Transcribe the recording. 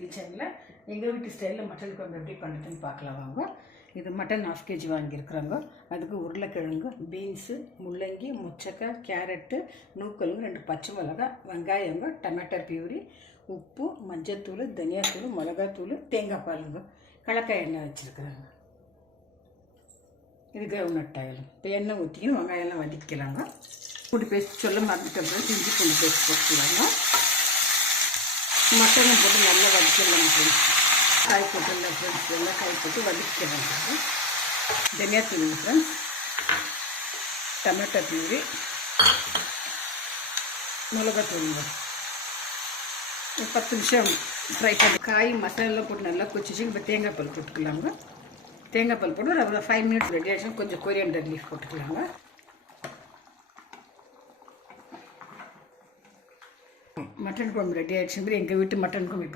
கிச்சனில் எங்கள் வீட்டு ஸ்டைலில் மட்டன் குழம்பு எப்படி பண்ணுறதுன்னு பார்க்கலாம் வாங்க. இது மட்டன் 1/2 kg வாங்கியிருக்குறாங்க. அதுக்கு உருளைக்கிழங்கு, பீன்ஸு, முள்ளங்கி, முச்சக்காய், கேரட்டு, நூக்கலுங்க, 2 பச்சை மிளகாய், வெங்காயங்க, டொமேட்டோ பியூரி, உப்பு, மஞ்சத்தூள், தனியாத்தூள், மிளகாத்தூள், தேங்காய் பாலுங்க, கலக்காய் எண்ணெய் வச்சுருக்குறாங்க. இது கிரவுண்ட் ஆயில். இப்போ எண்ணெய் ஊற்றிக்கணும், வெங்காயம்லாம் வதக்கிக்கலாங்க. பூண்டு பேஸ்ட் சொல்ல மறந்துட்டோம், இஞ்சி பூண்டு பேஸ்ட் போட்டுக்கலாங்க. மட்டனும் போட்டு நல்லா வதக்கிடலாம் ஃப்ரெண்ட்ஸ். காய் போட்டுல ஃப்ரெண்ட்ஸ், எல்லாம் காய் போட்டு வதக்கிக்கிறாங்க. தனியாத்தூள் ஃப்ரெண்ட்ஸ், டொமேட்டோ பியூரி, மிளகாத்தூளுங்க. ஒரு 10 நிமிஷம் ஃப்ரை பண்ணி காய் மசாலெல்லாம் போட்டு நல்லா கொச்சிச்சு. இப்போ தேங்காய் பால் போட்டுக்கலாங்க. தேங்காய் பால் போட்டு ஒரு 5 மினிட்ஸ் ரெடி ஆகிடுச்சு. கொஞ்சம் கொரியண்டர் லீஃப் போட்டுக்கலாங்க. மட்டன் குழம்பு ரெடி ஆகிடுச்சு. எங்கள் வீட்டு மட்டன் குழம்பு